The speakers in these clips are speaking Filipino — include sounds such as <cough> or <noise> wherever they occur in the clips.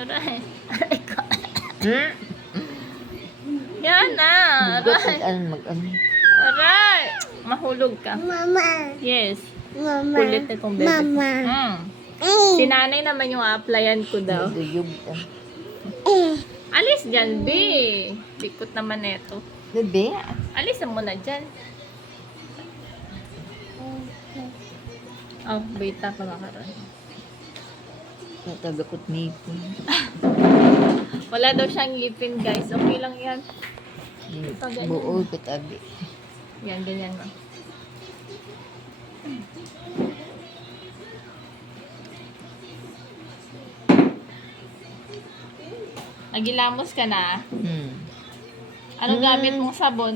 Aray. Aray ko. Hmm? Yan na. Aray. mag-ano, mag-ano. Aray. Mahulog ka. Mama. Yes. Mama. Kulit na itong bebe. Mama. Mm. Eh. Si nanay naman yung applyan ko daw. Duyog. Eh. Alis dyan, B. Bikot naman neto. Bebe, Alis na muna dyan. Oh, baita pa makaroon. Natagakot nipon. Wala daw siyang ngipin, guys. Okay lang yan. Pag ganyan. Buo katabi. Yan, ganyan mo. Nagilamos ka na. Hmm. Anong Hmm. gamit mong sabon?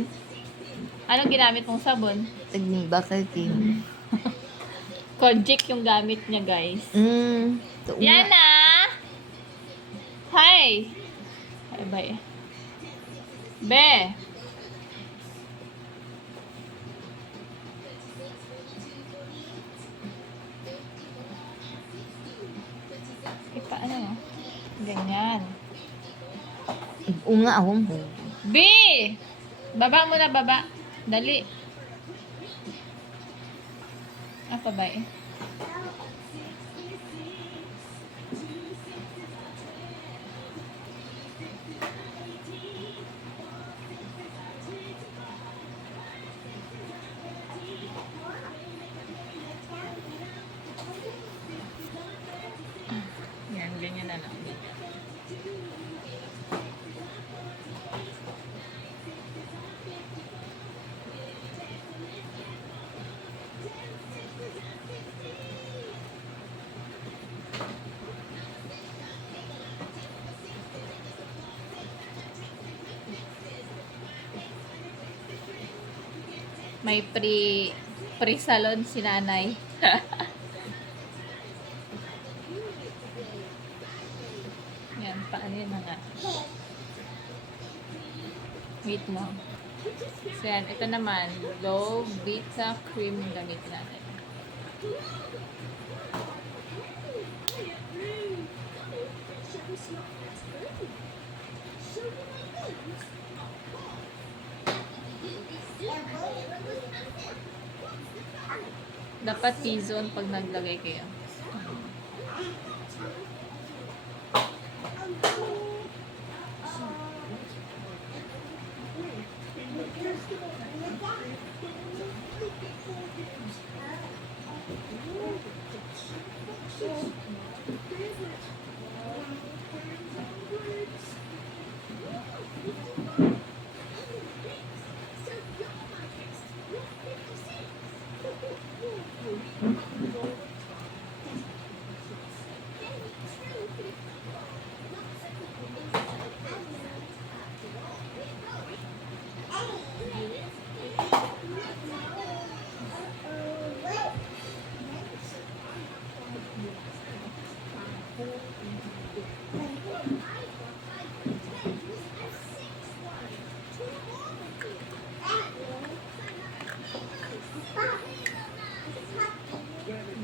Anong ginamit mong sabon? Tagning bakal king. Kojic yung gamit niya, guys. Ito nga. Yan na! Hi! Bye bye. Be! Ipa, ano? Ganyan. Unga akong B! Baba mo na, baba. Dali. Ah, pa ba eh? Yan, May pre pre salon si nanay. <laughs> Yan, paano yun nga. Wait mo. So yan, ito naman, low beta cream gamit natin. Dapat T-zone pag naglagay kayo.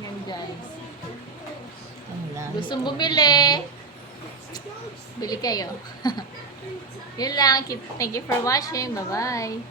Yan guys. Gustong bumili? Bili kayo. <laughs> Yun lang. Thank you for watching. Bye-bye.